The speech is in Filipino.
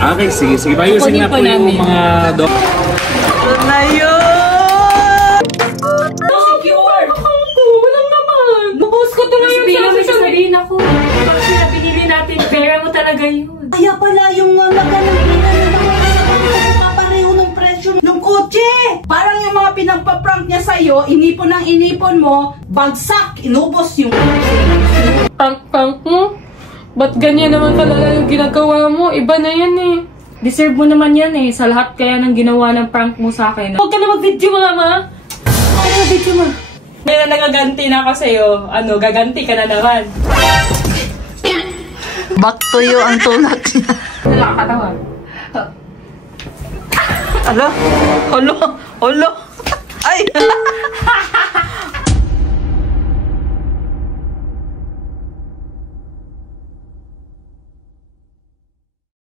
Okay, sige, sige. Bayusin na po yung mga dog. Na yun! Secure! Walang naman! Nabos ko ito ngayon sa sabihin ako. Kasi napinili natin, pera mo talaga yun. Kaya pala yung papareho ng presyo ng kotse. Parang yung mga pinagpa-prank niya sa'yo, inipon ng inipon mo, bagsak, inubos yung... Prank mo? Ba't ganyan naman kalala yung ginagawa mo? Iba na yan eh. Deserve mo naman yan eh, sa lahat kaya ng ginawa ng prank mo sa akin. Huwag ka na mag-video mama! Huwag ka na mag-video ma. Ngayon na nagaganti na ako sa'yo, gaganti ka na naman. Back to you ang tulak niya. Nakakatawan. Alo? Olo? Olo? Ay!